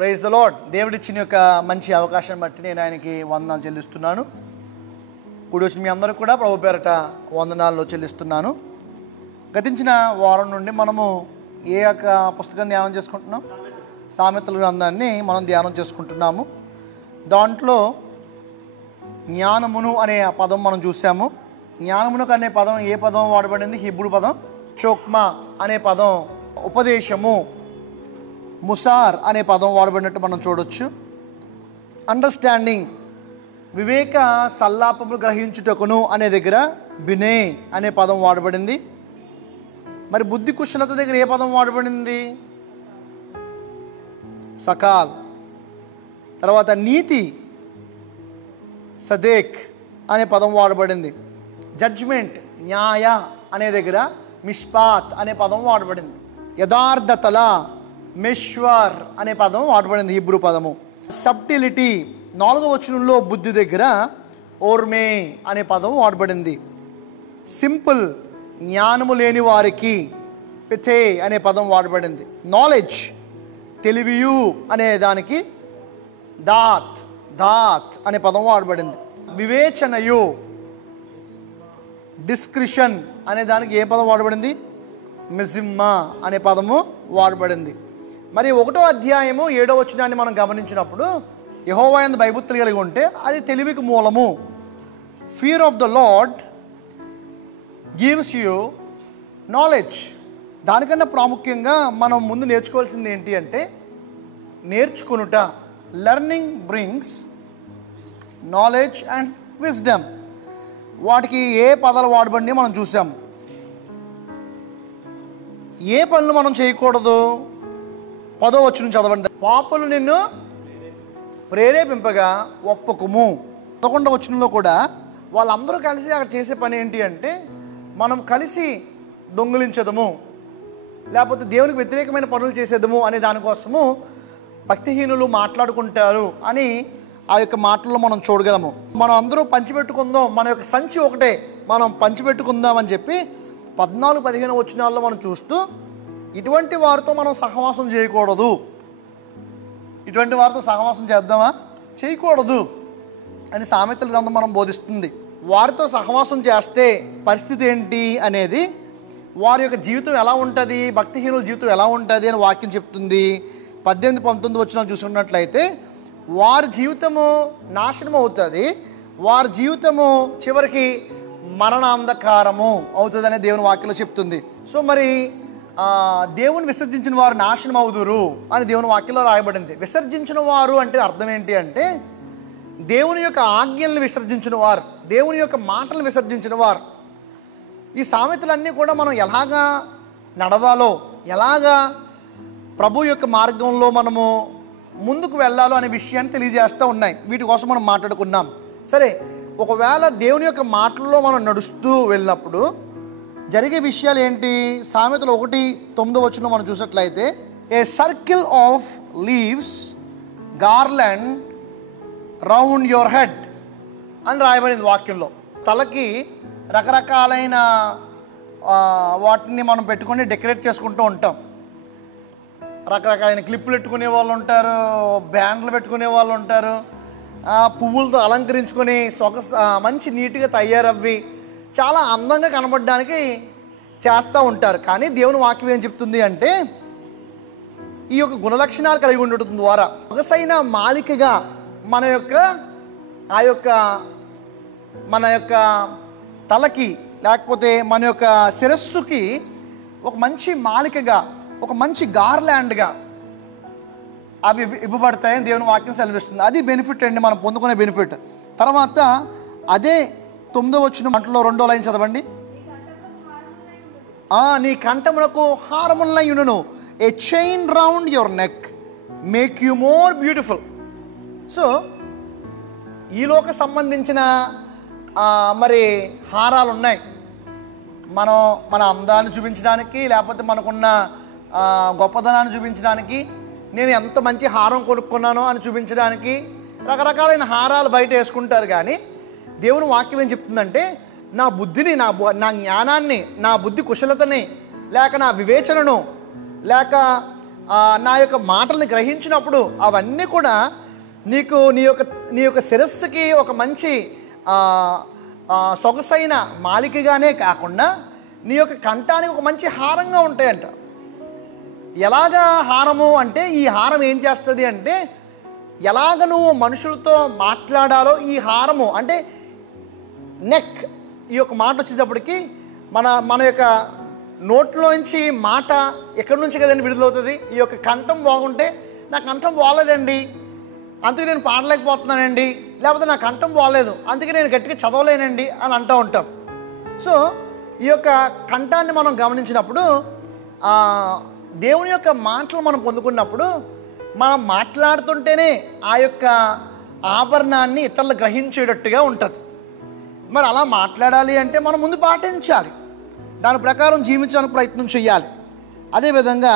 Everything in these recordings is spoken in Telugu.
Praise the lord. దేవుడిచ్చిన యొక్క మంచి అవకాశాన్ని బట్టి నేను ఆయనకి వందనాలు చెల్లిస్తున్నాను. కూడి వచ్చిన మీ అందరూ కూడా ప్రభు పేరట వందనాలు చెల్లిస్తున్నాను. గతించిన వారం నుండి మనము ఏ యొక్క పుస్తకం ధ్యానం చేసుకుంటున్నాం? సామెతల గ్రంథాన్ని మనం ధ్యానం చేసుకుంటున్నాము. దాంట్లో జ్ఞానమును అనే పదం మనం చూసాము. జ్ఞానమునకు అనే పదం ఏ పదం వాడబడింది? హిబ్రూ పదం చోక్మా అనే పదం, ఉపదేశము ముసార్ అనే పదం వాడబడినట్టు మనం చూడొచ్చు. అండర్స్టాండింగ్, వివేక సల్లాపములు గ్రహించుటకును అనే దగ్గర బినే అనే పదం వాడబడింది. మరి బుద్ధి కుశలత దగ్గర ఏ పదం వాడబడింది? సకాల్. తర్వాత నీతి, సదేక్ అనే పదం వాడబడింది. జడ్జ్మెంట్, న్యాయ అనే దగ్గర మిష్పాత్ అనే పదం వాడబడింది. యథార్థతల, మెష్వర్ అనే పదం వాడబడింది, హిబ్రూ పదము. సబ్టిలిటీ, 4వ వచనంలో బుద్ధి దగ్గర ఓర్మే అనే పదం వాడబడింది. సింపుల్, జ్ఞానము లేని వారికి పిథే అనే పదం వాడబడింది. నాలెడ్జ్, తెలివియు అనే దానికి దాత్ అనే పదం వాడబడింది. వివేచనయు, డిస్క్రిషన్ అనే దానికి ఏ పదం వాడబడింది? మిజిమ్మా అనే పదము వాడబడింది. మరి 1వ అధ్యాయము 7వ వచనాన్ని మనం గమనించినప్పుడు, యెహోవా యందు భయభక్తులు కలిగి ఉంటే అది తెలివికి మూలము. Fear of the Lord gives you knowledge. దానికన్నా ప్రాముఖ్యంగా మనం ముందు నేర్చుకోవాల్సింది ఏంటి అంటే నేర్చుకొనుట. Learning brings knowledge and wisdom. వాటికి ఏ పదాలు వాడబడి మనం చూసాం. ఏ పనులు మనం చేయకూడదు? 10వ వచనం చదవండి. పాపులు నిన్ను ప్రేరేపింపగా ఒప్పుకుము. 11వ వచనంలో కూడా వాళ్ళందరూ కలిసి అక్కడ చేసే పని ఏంటి అంటే మనం కలిసి దొంగిలించదము, లేకపోతే దేవునికి వ్యతిరేకమైన పనులు చేసేదము అనే దానికోసము భక్తిహీనులు మాట్లాడుకుంటారు అని ఆ యొక్క మాటల్లో మనం చూడగలము. మనం అందరూ పంచిపెట్టుకుందాం, మన యొక్క సంచి ఒకటే, మనం పంచిపెట్టుకుందాం అని చెప్పి 14-15 వచనాల్లో మనం చూస్తూ ఇటువంటి వారితో మనం సహవాసం చేయకూడదు. ఇటువంటి వారితో సహవాసం చేద్దామా? చేయకూడదు అని సామెతల గ్రంథం మనం బోధిస్తుంది. వారితో సహవాసం చేస్తే పరిస్థితి ఏంటి అనేది, వారి యొక్క జీవితం ఎలా ఉంటుంది, భక్తిహీనుల జీవితం ఎలా ఉంటుంది అని వాక్యం చెప్తుంది. 18-19 వచనాలు చూసుకున్నట్లయితే వారి జీవితము నాశనం అవుతుంది, వారి జీవితము చివరికి మరణాంధకారము అవుతుందనే దేవుని వాక్యంలో చెప్తుంది. సో మరి దేవుని విసర్జించిన వారు నాశనం అవుదురు అని దేవుని వాక్యంలో రాయబడింది. విసర్జించిన వారు అంటే అర్థం ఏంటి అంటే దేవుని యొక్క ఆజ్ఞలను విసర్జించిన వారు, దేవుని యొక్క మాటలను విసర్జించిన వారు. ఈ సామెతలన్నీ కూడా మనం ఎలాగా నడవాలో, ఎలాగా ప్రభు యొక్క మార్గంలో మనము ముందుకు వెళ్ళాలో అనే విషయాన్ని తెలియజేస్తూ ఉన్నాయి. వీటి కోసం మనం మాట్లాడుకున్నాం. సరే, ఒకవేళ దేవుని యొక్క మాటల్లో మనం నడుస్తూ వెళ్ళినప్పుడు జరిగే విషయాలు ఏంటి? సామెతలు 1:9 వచనం మనం చూసినట్లయితే a circle of leaves garland round your head అని రాయబడింది వాక్యంలో. తలకి రకరకాలైన వాటిని మనం పెట్టుకొని డెకరేట్ చేసుకుంటూ ఉంటాం. రకరకాలైన క్లిప్పులు పెట్టుకునే వాళ్ళు ఉంటారు, బ్యాండ్లు పెట్టుకునే వాళ్ళు ఉంటారు, పువ్వులతో అలంకరించుకొని మంచి నీట్గా తయారవ్వి చాలా అందంగా కనబడడానికి చేస్తూ ఉంటారు. కానీ దేవుని వాక్యం ఏం చెప్తుంది అంటే ఈ యొక్క గుణలక్షణాలు కలిగి ఉండటం ద్వారా సొగసైన మాలికగా మన యొక్క తలకి, లేకపోతే మన యొక్క శిరస్సుకి ఒక మంచి మాలికగా, ఒక మంచి గార్లాండ్గా అవి ఇవ్వబడతాయని దేవుని వాక్యం సెలవిస్తుంది. అది బెనిఫిట్ అండి, మనం పొందుకునే బెనిఫిట్. తర్వాత అదే 9వ వచనం అంటలో 2వ లైన్ చదవండి. నీ కంఠమునకు హారములై యుండును, a chain round your neck make you more beautiful. So ఈ లోక సంబంధించిన మరి హారాలు ఉన్నాయి. మన అందాన్ని చూపించడానికి, లేకపోతే మనకున్న గొప్పదనాన్ని చూపించడానికి, నేను ఎంత మంచి హారం కొనుక్కున్నానో అని చూపించడానికి రకరకాలైన హారాలు బయట వేసుకుంటారు. కానీ దేవుని వాక్యం ఏం చెప్తుందంటే నా బుద్ధిని, నా జ్ఞానాన్ని, నా బుద్ధి కుశలతని, లేక నా వివేచనను, లేక నా యొక్క మాటల్ని గ్రహించినప్పుడు అవన్నీ కూడా నీకు నీ యొక్క శిరస్సుకి ఒక మంచి సొగసైన మాలికగానే కాకుండా నీ యొక్క కంఠానికి ఒక మంచి హారంగా ఉంటాయంట. ఎలాగా హారము అంటే, ఈ హారం ఏం చేస్తుంది అంటే, ఎలాగ నువ్వు మనుషులతో మాట్లాడాలో ఈ హారము అంటే నెక్, ఈ యొక్క మాట వచ్చేటప్పటికి మన యొక్క నోట్లోంచి మాట ఎక్కడి నుంచి కదండి విడుదలవుతుంది. ఈ యొక్క కంఠం బాగుంటే, నా కంఠం బాగలేదండి అందుకే నేను పాడలేకపోతున్నానండి, లేకపోతే నా కంఠం బాగలేదు అందుకే నేను గట్టిగా చదవలేనండి అని అంటూ ఉంటాం. సో ఈ యొక్క కంఠాన్ని మనం గమనించినప్పుడు, దేవుని యొక్క మాటలు మనం పొందుకున్నప్పుడు, మనం మాట్లాడుతుంటేనే ఆ యొక్క ఆభరణాన్ని ఇతరులు గ్రహించేటట్టుగా ఉంటుంది. మరి అలా మాట్లాడాలి అంటే మనం ముందు పాటించాలి, దాని ప్రకారం జీవించడానికి ప్రయత్నం చేయాలి. అదేవిధంగా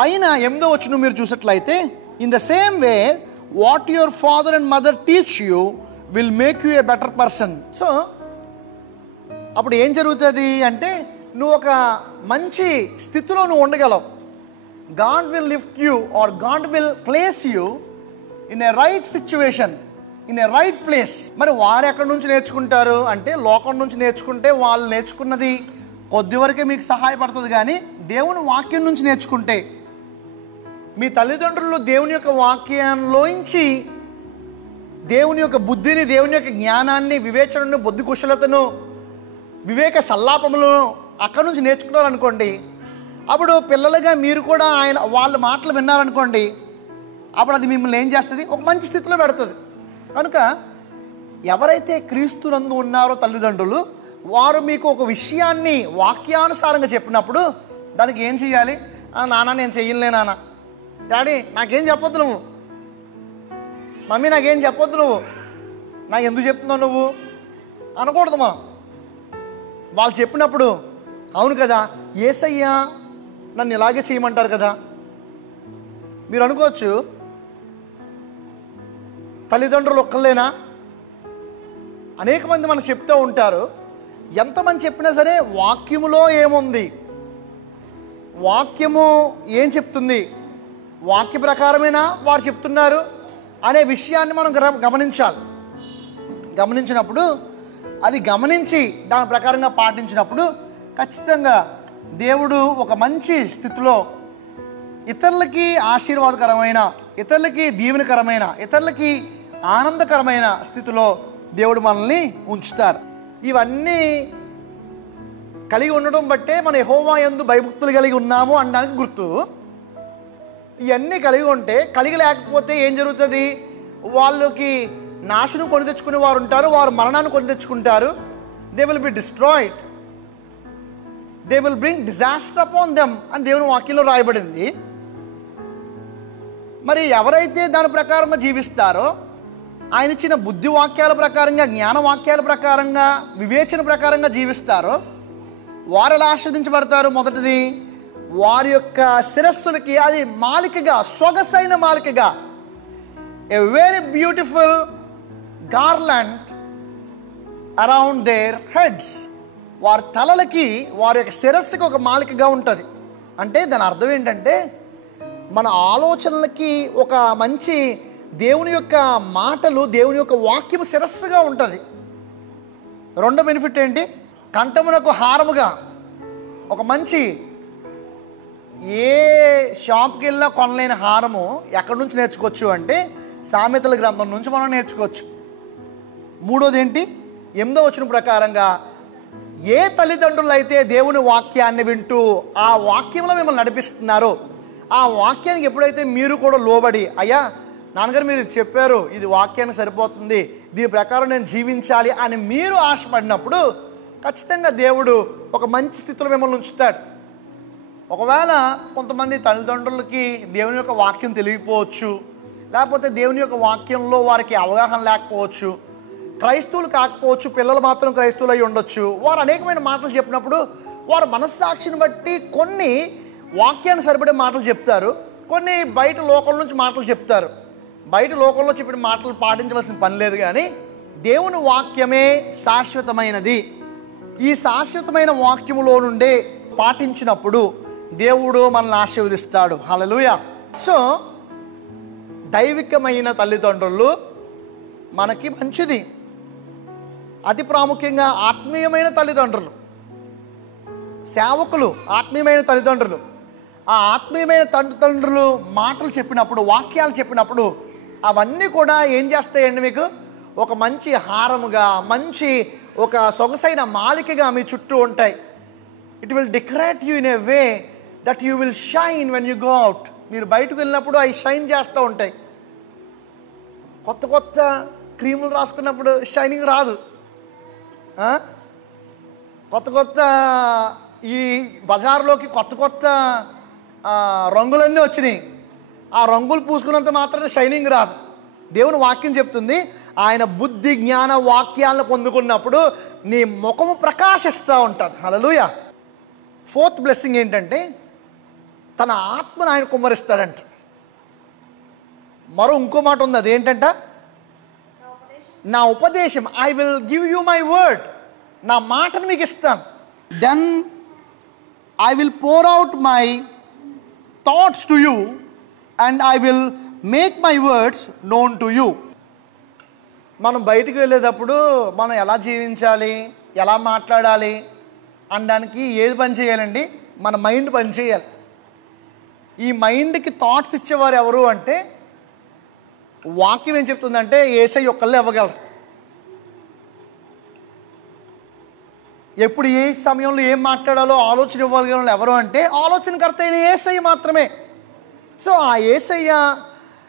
పైన 8వ వచనం మీరు చూసినట్లయితే, in the same way what your father and mother teach you will make you a better person. So అప్పుడు ఏం జరుగుతుంది అంటే, నువ్వు ఒక మంచి స్థితిలో నువ్వు ఉండగలవు. God will lift you or God will place you in a right situation, in a right place. మరి వారు ఎక్కడి నుంచి నేర్చుకుంటారు అంటే, లోకం నుంచి నేర్చుకుంటే వాళ్ళు నేర్చుకున్నది కొద్ది వరకే మీకు సహాయపడుతుంది. కానీ దేవుని వాక్యం నుంచి నేర్చుకుంటే, మీ తల్లిదండ్రులు దేవుని యొక్క వాక్యంలోంచి దేవుని యొక్క బుద్ధిని, దేవుని యొక్క జ్ఞానాన్ని, వివేచనను, బుద్ధి కుశలతను, వివేక సల్లాపములను అక్కడి నుంచి నేర్చుకున్నారనుకోండి, అప్పుడు పిల్లలుగా మీరు కూడా వాళ్ళ మాటలు విన్నారనుకోండి, అప్పుడు అది మిమ్మల్ని ఏం చేస్తుంది, ఒక మంచి స్థితిలో పెడుతుంది. కనుక ఎవరైతే క్రీస్తునందు ఉన్నారో తల్లిదండ్రులు, వారు మీకు ఒక విషయాన్ని వాక్యానుసారంగా చెప్పినప్పుడు దానికి ఏం చేయాలి? నాన్న నేను చెయ్యలే, నాన్న, డాడీ నాకేం చెప్పొద్దు నువ్వు, మమ్మీ నాకేం చెప్పొద్దు నువ్వు, నాకు ఎందుకు చెప్తున్నావు నువ్వు అనకూడదు. మనం వాళ్ళు చెప్పినప్పుడు, అవును కదా యేసయ్యా నన్ను ఇలాగే చేయమంటారు కదా. మీరు అనుకోవచ్చు, తల్లిదండ్రులు ఒక్కళ్ళేనా? అనేక మంది మనకు చెప్తూ ఉంటారు. ఎంతమంది చెప్పినా సరే వాక్యములో ఏముంది, వాక్యము ఏం చెప్తుంది, వాక్య ప్రకారమేనా వారు చెప్తున్నారు అనే విషయాన్ని మనం గమనించాలి. గమనించినప్పుడు, అది గమనించి దాని ప్రకారంగా పాటించినప్పుడు ఖచ్చితంగా దేవుడు ఒక మంచి స్థితిలో ఇతరులకి ఆశీర్వాదకరమైన, ఇతరులకి దీవెనకరమైన, ఇతరులకి ఆనందకరమైన స్థితిలో దేవుడు మనల్ని ఉంచుతారు. ఇవన్నీ కలిగి ఉండడం బట్టే మన యెహోవా యందు భయభక్తులు కలిగి ఉన్నాము అనడానికి గుర్తు. ఇవన్నీ కలిగి ఉంటే, కలిగి లేకపోతే ఏం జరుగుతుంది? వాళ్ళకి నాశనం కొని తెచ్చుకునే వారు ఉంటారు, వారు మరణాన్ని కొని తెచ్చుకుంటారు. They will be destroyed, they will bring disaster upon them అని దేవుని వాక్యంలో రాయబడింది. మరి ఎవరైతే దాని ప్రకారంగా జీవిస్తారో, ఆయన ఇచ్చిన బుద్ధి వాక్యాల ప్రకారంగా, జ్ఞాన వాక్యాల ప్రకారంగా, వివేచన ప్రకారంగా జీవిస్తారో వారు ఎలా ఆస్వాదించబడతారు? మొదటిది, వారి యొక్క శిరస్సులకి అది మాలికగా, సొగసైన మాలికగా, a very beautiful garland around their heads. వారి తలలకి, వారి యొక్క శిరస్సుకి ఒక మాలికగా ఉంటుంది. అంటే దాని అర్థం ఏంటంటే, మన ఆలోచనలకి ఒక మంచి దేవుని యొక్క మాటలు, దేవుని యొక్క వాక్యము శిరస్సుగా ఉంటుంది. రెండో బెనిఫిట్ ఏంటి? కంఠమునకు హారముగా ఒక మంచి, ఏ షాప్కి వెళ్ళినా కొనలేని హారము ఎక్కడి నుంచి నేర్చుకోవచ్చు అంటే సామెతల గ్రంథం నుంచి మనం నేర్చుకోవచ్చు. మూడోది ఏంటి? 8వ వచనం ప్రకారంగా, ఏ తల్లిదండ్రులు అయితే దేవుని వాక్యాన్ని వింటూ ఆ వాక్యంలో మిమ్మల్ని నడిపిస్తున్నారో, ఆ వాక్యానికి ఎప్పుడైతే మీరు కూడా లోబడి, అయ్యా నాన్నగారు మీరు చెప్పారు, ఇది వాక్యానికి సరిపోతుంది, దీని ప్రకారం నేను జీవించాలి అని మీరు ఆశపడినప్పుడు ఖచ్చితంగా దేవుడు ఒక మంచి స్థితిలో మిమ్మల్ని ఉంచుతాడు. ఒకవేళ కొంతమంది తల్లిదండ్రులకి దేవుని యొక్క వాక్యం తెలియకపోవచ్చు, లేకపోతే దేవుని యొక్క వాక్యంలో వారికి అవగాహన లేకపోవచ్చు, క్రైస్తవులు కాకపోవచ్చు, పిల్లలు మాత్రం క్రైస్తవులు అయి ఉండొచ్చు. వారు అనేకమైన మాటలు చెప్పినప్పుడు వారు మనస్సాక్షిని బట్టి కొన్ని వాక్యాన్ని సరిపడే మాటలు చెప్తారు, కొన్ని బయట లోకం నుంచి మాటలు చెప్తారు. బయట లోకంలో చెప్పిన మాటలు పాటించవలసిన పని లేదు, కానీ దేవుని వాక్యమే శాశ్వతమైనది. ఈ శాశ్వతమైన వాక్యములో నుండే పాటించినప్పుడు దేవుడు మనల్ని ఆశీర్వదిస్తాడు. హల్లెలూయా. సో దైవికమైన తల్లిదండ్రులు మనకి మంచిది. అతి ప్రాముఖ్యంగా ఆత్మీయమైన తల్లిదండ్రులు, సేవకులు, ఆత్మీయమైన తల్లిదండ్రులు. ఆ ఆత్మీయమైన తల్లిదండ్రులు మాటలు చెప్పినప్పుడు, వాక్యాలు చెప్పినప్పుడు అవన్నీ కూడా ఏం చేస్తాయండి, మీకు ఒక మంచి హారముగా, మంచి ఒక సొగసైన మాలికగా మీ చుట్టూ ఉంటాయి. It will decorate you in A way that you will shine when you go out. మీరు బయటకు వెళ్ళినప్పుడు అవి షైన్ చేస్తూ ఉంటాయి. కొత్త కొత్త క్రీములు రాసుకున్నప్పుడు షైనింగ్ రాదు. కొత్త కొత్త ఈ బజార్లోకి కొత్త కొత్త రంగులన్నీ వచ్చినాయి. ఆ రంగులు పూసుకున్నంత మాత్రమే షైనింగ్ రాదు. దేవుని వాక్యం చెప్తుంది, ఆయన బుద్ధి జ్ఞాన వాక్యాలను పొందుకున్నప్పుడు నీ ముఖము ప్రకాశిస్తూ ఉంటుంది. హల్లెలూయా. ఫోర్త్ బ్లెస్సింగ్ ఏంటంటే తన ఆత్మను ఆయన కుమ్మరిస్తాడంట. మరో ఇంకో మాట ఉంది, అదేంటంట, నా ఉపదేశం, I will give you my word, నా మాటను మీకు ఇస్తాను. Then I will pour out my thoughts to you and I will make my words known to you. మనం బయటికి వెళ్ళేటప్పుడు మనం ఎలా జీవించాలి, ఎలా మాట్లాడాలి అనడానికి ఏది పని చేయాలండి, మన మైండ్ పని చేయాలి. ఈ మైండ్కి థాట్స్ ఇచ్చేవారు ఎవరు అంటే వాక్యం ఏం చెప్తుందంటే యేసయ్య ఒక్కళ్ళే ఇవ్వగలరు. ఎప్పుడు ఏ సమయంలో ఏం మాట్లాడాలో ఆలోచన ఇవ్వగలరు ఎవరు అంటే ఆలోచనకర్త అయిన యేసయ్య మాత్రమే. సో ఆ యేసయ్య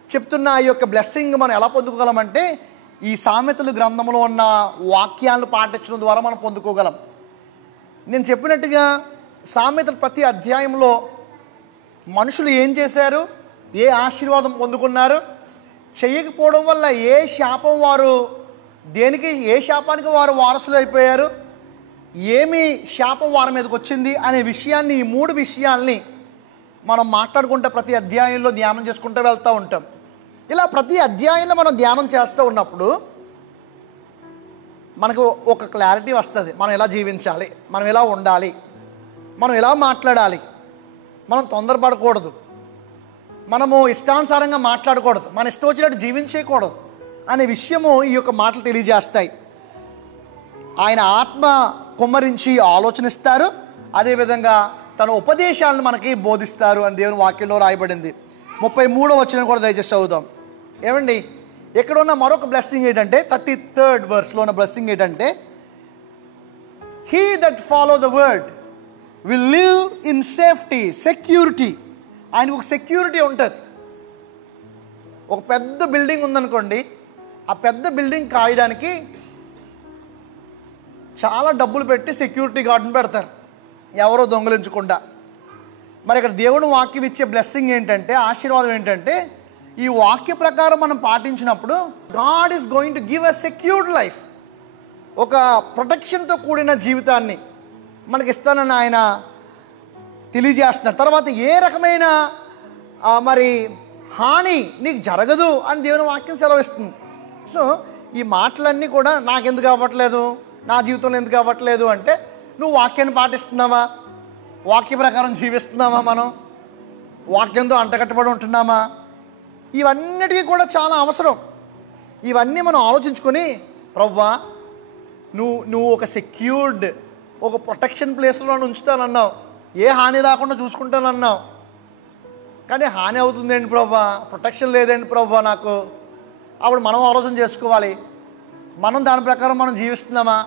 చెప్తున్న ఈ యొక్క బ్లెస్సింగ్ మనం ఎలా పొందుకోగలమంటే ఈ సామెతలు గ్రంథంలో ఉన్న వాక్యాలను పాటించడం ద్వారా మనం పొందుకోగలం. నేను చెప్పినట్టుగా సామెతలు ప్రతి అధ్యాయంలో మనుషులు ఏం చేశారు, ఏ ఆశీర్వాదం పొందుకున్నారు, చేయకపోవడం వల్ల ఏ శాపం వారు, దేనికి ఏ శాపానికి వారు వారసులు అయిపోయారు, ఏమి శాపం వారి మీదకి వచ్చింది అనే విషయాన్ని, ఈ 3 విషయాల్ని మనం మాట్లాడుకుంటే ప్రతి అధ్యాయంలో ధ్యానం చేసుకుంటూ వెళ్తూ ఉంటాం. ఇలా ప్రతి అధ్యాయంలో మనం ధ్యానం చేస్తూ ఉన్నప్పుడు మనకు ఒక క్లారిటీ వస్తుంది. మనం ఎలా జీవించాలి, మనం ఎలా ఉండాలి, మనం ఎలా మాట్లాడాలి, మనం తొందరపడకూడదు, మనము ఇష్టానుసారంగా మాట్లాడకూడదు, మన ఇష్టం వచ్చినట్టు జీవించేయకూడదు అనే విషయము ఈ యొక్క మాటలు తెలియజేస్తాయి. ఆయన ఆత్మ కుమ్మరించి ఆలోచనిస్తారు, అదేవిధంగా తన ఉపదేశాలను మనకి బోధిస్తారు అని దేవుని వాక్యంలో రాయబడింది. 33వ వచనం కూడా దయచేసి చదువుదాం. ఏమండి, ఇక్కడ ఉన్న మరొక బ్లెస్సింగ్ ఏంటంటే 33rd verseలో ఉన్న బ్లెస్సింగ్ ఏంటంటే he that follow the word will live in safety, security. ఆయనకు ఒక సెక్యూరిటీ ఉంటుంది. ఒక పెద్ద బిల్డింగ్ ఉందనుకోండి, ఆ పెద్ద బిల్డింగ్ కాయడానికి చాలా డబ్బులు పెట్టి సెక్యూరిటీ గార్డుని పెడతారు, ఎవరో దొంగలించకుండా. మరి ఇక్కడ దేవుని వాక్యం ఇచ్చే బ్లెస్సింగ్ ఏంటంటే, ఆశీర్వాదం ఏంటంటే, ఈ వాక్య ప్రకారం మనం పాటించినప్పుడు God is going to give a secured life, ఒక ప్రొటెక్షన్తో కూడిన జీవితాన్ని మనకి ఇస్తానని ఆయన తెలియజేస్తున్నారు. తర్వాత ఏ రకమైన మరి హాని నీకు జరగదు అని దేవుని వాక్యం సెలవిస్తుంది. సో ఈ మాటలన్నీ కూడా నాకెందుకు అవ్వట్లేదు, నా జీవితంలో ఎందుకు అవ్వట్లేదు అంటే నువ్వు వాక్యాన్ని పాటిస్తున్నావా, వాక్య ప్రకారం జీవిస్తున్నామా, మనం వాక్యంతో అంటకట్టబడి ఉంటున్నామా, ఇవన్నిటికీ కూడా చాలా అవసరం. ఇవన్నీ మనం ఆలోచించుకొని ప్రభువా నువ్వు ఒక సెక్యూర్డ్, ఒక ప్రొటెక్షన్ ప్లేస్లో ఉంచుతానన్నావు, ఏ హాని రాకుండా చూసుకుంటానన్నావు, కానీ హాని అవుతుందేంటి ప్రభువా, ప్రొటెక్షన్ లేదేంటి ప్రభువా నాకు. అప్పుడు మనం ఆలోచన చేసుకోవాలి, మనం దాని ప్రకారం మనం జీవిస్తున్నామా,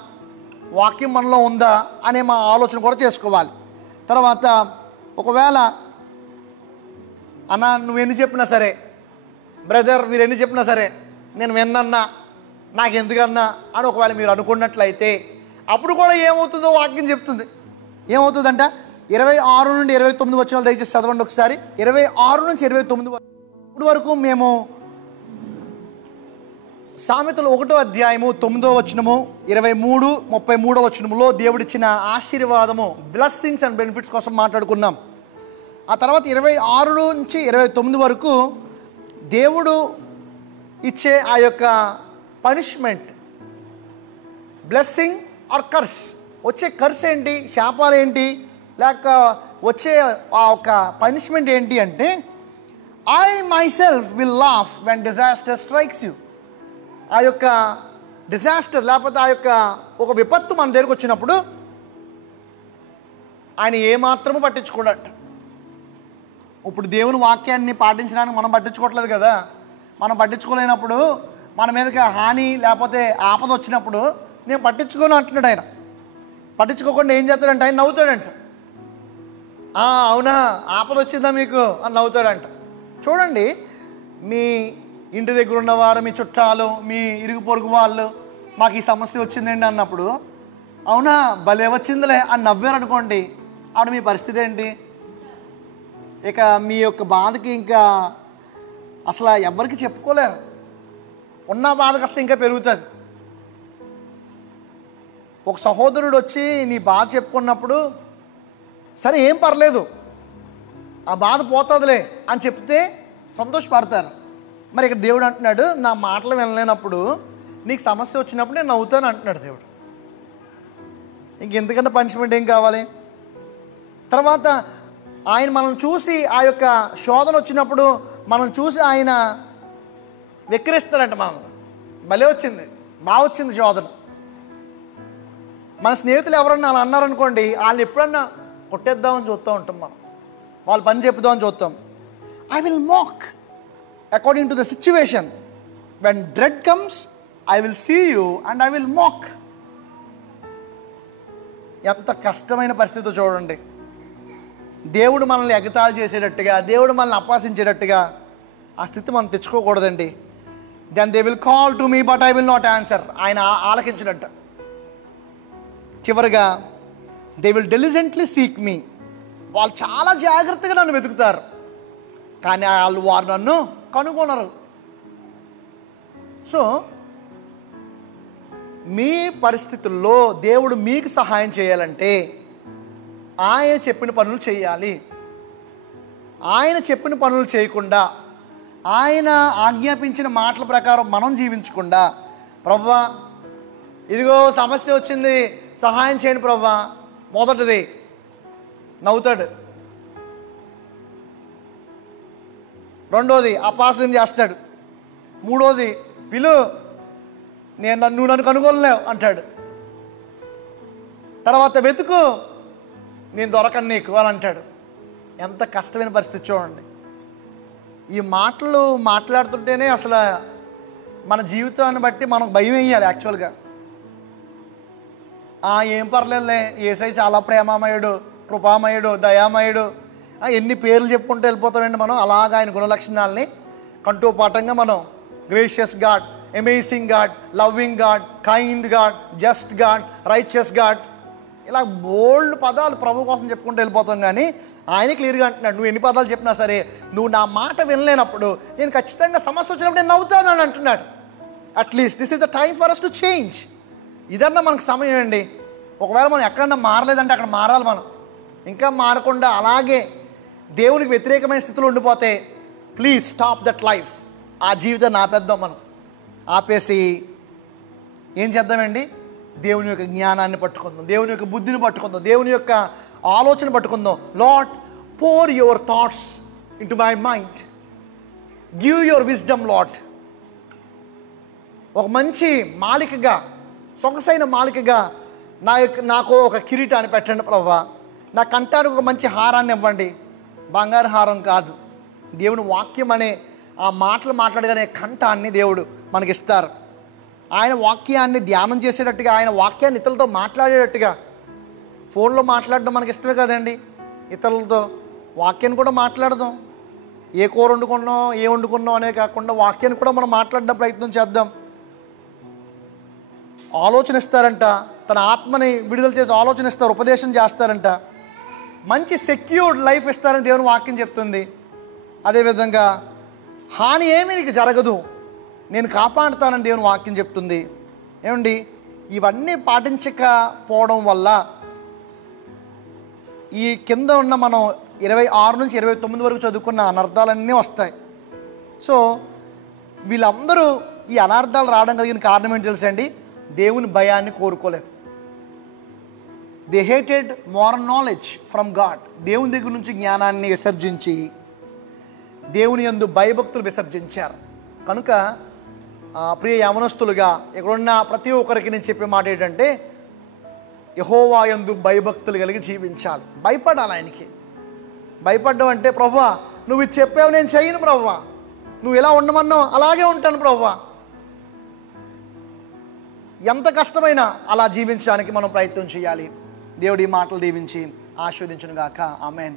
వాక్యం మనలో ఉందా అనే మా ఆలోచన కూడా చేసుకోవాలి. తర్వాత ఒకవేళ అన్న నువ్వు ఎన్ని చెప్పినా సరే, బ్రదర్ మీరు ఎన్ని చెప్పినా సరే నేను విన్నన్నా, నాకెందుకన్నా అని ఒకవేళ మీరు అనుకున్నట్లయితే అప్పుడు కూడా ఏమవుతుందో వాక్యం చెప్తుంది. ఏమవుతుందంట 26 నుండి 29 వచనాలు దయచేసి చదవండి ఒకసారి. 26 నుంచి 29 వరకు మేము సామెతలు 1వ అధ్యాయము 9వ వచనము, 23, 33వ వచనములో దేవుడిచ్చిన ఆశీర్వాదము, బ్లెస్సింగ్స్ అండ్ బెనిఫిట్స్ కోసం మాట్లాడుకున్నాం. ఆ తర్వాత 26 నుంచి 29 వరకు దేవుడు ఇచ్చే ఆ యొక్క పనిష్మెంట్, బ్లెస్సింగ్ ఆర్ కర్స్. వచ్చే కర్స్ ఏంటి, శాపాలు ఏంటి, లేక వచ్చే ఆ ఒక పనిష్మెంట్ ఏంటి అంటే, I my self will laugh when disaster strikes you. ఆ యొక్క డిజాస్టర్ లేకపోతే ఆ యొక్క ఒక విపత్తు మన దగ్గరకు వచ్చినప్పుడు ఆయన ఏమాత్రము పట్టించుకోడంట. ఇప్పుడు దేవుని వాక్యాన్ని పాటించడానికి మనం పట్టించుకోవట్లేదు కదా. మనం పట్టించుకోలేనప్పుడు మన మీదకి హాని లేకపోతే ఆపద వచ్చినప్పుడు నేను పట్టించుకోను అంటున్నాడు ఆయన. పట్టించుకోకుండా ఏం చేస్తాడంట, ఆయన నవ్వుతాడంట. అవునా, ఆపద వచ్చిందా మీకు అని నవ్వుతాడంట. చూడండి, మీ ఇంటి దగ్గర ఉన్నవారు, మీ చుట్టాలు, మీ ఇరుగు పొరుగు వాళ్ళు మాకు ఈ సమస్య వచ్చిందండి అన్నప్పుడు, అవునా భలే వచ్చిందిలే అని నవ్వారు అనుకోండి, ఆవిడ మీ పరిస్థితి ఏంటి? ఇక మీ యొక్క బాధకి ఇంకా అసలు ఎవరికి చెప్పుకోలేరు. ఉన్న బాధ కాస్త ఇంకా పెరుగుతుంది. ఒక సహోదరుడు వచ్చి నీ బాధ చెప్పుకున్నప్పుడు, సరే ఏం పర్లేదు ఆ బాధ పోతుందిలే అని చెప్తే సంతోషపడతారు. మరి ఇక్కడ దేవుడు అంటున్నాడు, నా మాటలు వినలేనప్పుడు నీకు సమస్య వచ్చినప్పుడు నేను నవ్వుతాను అంటున్నాడు దేవుడు. ఇంకెందుకంటే పనిష్మెంట్ ఏం కావాలి? తర్వాత ఆయన మనల్ని చూసి ఆ యొక్క శోధన వచ్చినప్పుడు మనం చూసి ఆయన వెక్కిరిస్తాడంట మనల్ని. భలే వచ్చింది, బాగా వచ్చింది శోధన. మన స్నేహితులు ఎవరన్నా అలా అన్నారనుకోండి, వాళ్ళు ఎప్పుడన్నా కొట్టేద్దామని చూస్తూ ఉంటాం, మనం వాళ్ళ పని చెప్పుదామని చూస్తాం. I will mock according to the situation. When dread comes I will see you and I will mock. ఎంత కష్టమైన పరిస్థితి చూడండి. దేవుడు మనల్ని ఎగతాళి చేసేటట్టుగా, దేవుడు మనల్ని అపహాసించేటట్టుగా ఆ స్థితి మనం తెచ్చుకోకూడదండి. Then they will call to me but I will not answer. ఆయన ఆలకించినట్ట. చివరిగా they will diligently seek me. వాళ్ళు చాలా జాగ్రత్తగా నన్ను వెతుకుతారు, కానీ వారు నన్ను కనుగొనరు. సో మీ పరిస్థితుల్లో దేవుడు మీకు సహాయం చేయాలంటే ఆయన చెప్పిన పనులు చేయాలి. ఆయన చెప్పిన పనులు చేయకుండా, ఆయన ఆజ్ఞాపించిన మాటల ప్రకారం మనం జీవించకుండా, ప్రభువా ఇదిగో సమస్య వచ్చింది సహాయం చేయండి ప్రభువా, మొదటిది నవ్వుతాడు, రెండోది అపహాస్యం చేస్తాడు, మూడోది నువ్వు నన్ను కనుగొనలేవు అంటాడు, తర్వాత వెతుకు నేను దొరకను నీకు అని అంటాడు. ఎంత కష్టమైన పరిస్థితి చూడండి. ఈ మాటలు మాట్లాడుతుంటేనే అసలు మన జీవితాన్ని బట్టి మనకు భయం వేయాలి యాక్చువల్గా. ఏం పర్లేదులే, యేసయ్య చాలా ప్రేమమయుడు, కృపామయుడు, దయామయుడు, ఎన్ని పేర్లు చెప్పుకుంటూ వెళ్ళిపోతామండి మనం. అలాగా ఆయన గుణలక్షణాలని కంటోపాఠంగా మనం gracious God, amazing God, loving God, kind God, just God, righteous God, ఇలా బోల్డ్ పదాలు ప్రభు కోసం చెప్పుకుంటూ వెళ్ళిపోతాం. కానీ ఆయన క్లియర్గా అంటున్నాడు, నువ్వు ఎన్ని పదాలు చెప్పినా సరే నువ్వు నా మాట వినలేనప్పుడు నేను ఖచ్చితంగా సమస్య వచ్చినప్పుడు నేను నవ్వుతాను అని అంటున్నాడు. At least this is the time for us to change. ఇదన్నా మనకు సమయం అండి. ఒకవేళ మనం ఎక్కడన్నా మారలేదంటే అక్కడ మారాలి. మనం ఇంకా మారకుండా అలాగే దేవునికి వ్యతిరేకమైన స్థితిలో ఉండిపోతే ప్లీజ్ స్టాప్ దట్ లైఫ్. ఆ జీవితాన్ని ఆపేద్దాం. మనం ఆపేసి ఏం చేద్దామండి, దేవుని యొక్క జ్ఞానాన్ని పట్టుకుందాం, దేవుని యొక్క బుద్ధిని పట్టుకుందాం, దేవుని యొక్క ఆలోచన పట్టుకుందాం. Lord, pour your thoughts into my mind, give your wisdom Lord. ఒక మంచి మాలికగా, సొగసైన మాలికగా నాకు ఒక కిరీటాన్ని పెట్టండి ప్రభువా, నా కంఠానికి ఒక మంచి హారాన్ని ఇవ్వండి. బంగారు హారం కాదు, దేవుని వాక్యం అనే ఆ మాటలు మాట్లాడగానే కంఠాన్ని దేవుడు మనకిస్తారు. ఆయన వాక్యాన్ని ధ్యానం చేసేటట్టుగా, ఆయన వాక్యాన్ని ఇతరులతో మాట్లాడేటట్టుగా. ఫోన్లో మాట్లాడడం మనకి ఇష్టమే కదండి, ఇతరులతో వాక్యాన్ని కూడా మాట్లాడదాం. ఏ కూర వండుకున్నాం, ఏ వండుకున్నాం అనే కాకుండా వాక్యాన్ని కూడా మనం మాట్లాడడం ప్రయత్నం చేద్దాం. ఆలోచన ఇస్తారంట, తన ఆత్మని విడుదల చేసి ఆలోచన ఇస్తారు, ఉపదేశం చేస్తారంట, మంచి సెక్యూర్డ్ లైఫ్ ఇస్తారని దేవుని వాక్యం చెప్తుంది. అదేవిధంగా హాని ఏమీ నీకు జరగదు, నేను కాపాడుతానని దేవుని వాక్యం చెప్తుంది. ఏమండి, ఇవన్నీ పాటించకపోవడం వల్ల ఈ కింద ఉన్న మనం 26 నుంచి 29 వరకు చదువుకున్న అనర్థాలన్నీ వస్తాయి. సో వీళ్ళందరూ ఈ అనర్థాలు రావడం కలిగిన కారణం ఏంటి తెలుసండి? దేవుని భయాన్ని కోరుకోలేదు. They hated moral knowledge from God. దేవుని దగ్గర నుంచి జ్ఞానాన్ని విసర్జించి దేవుని యందు భయభక్తులు విసర్జించారు. కనుక ప్రియ యవనస్తులుగా ఇక్కడున్న ప్రతి ఒక్కరికి నేను చెప్పే మాట ఏంటంటే, యెహోవా యందు భయభక్తులు కలిగి జీవించాలి. భయపడాలి ఆయనకి. భయపడ్డం అంటే, ప్రభువా నువ్వు ఇది చెప్పావు, నేను చేయను ప్రభువా, నువ్వు ఎలా ఉండమన్నావు అలాగే ఉంటాను ప్రభువా. ఎంత కష్టమైనా అలా జీవించడానికి మనం ప్రయత్నం చేయాలి. దేవుడి మాటలు దీవించి ఆశీర్వదించును గాక. ఆమేన్.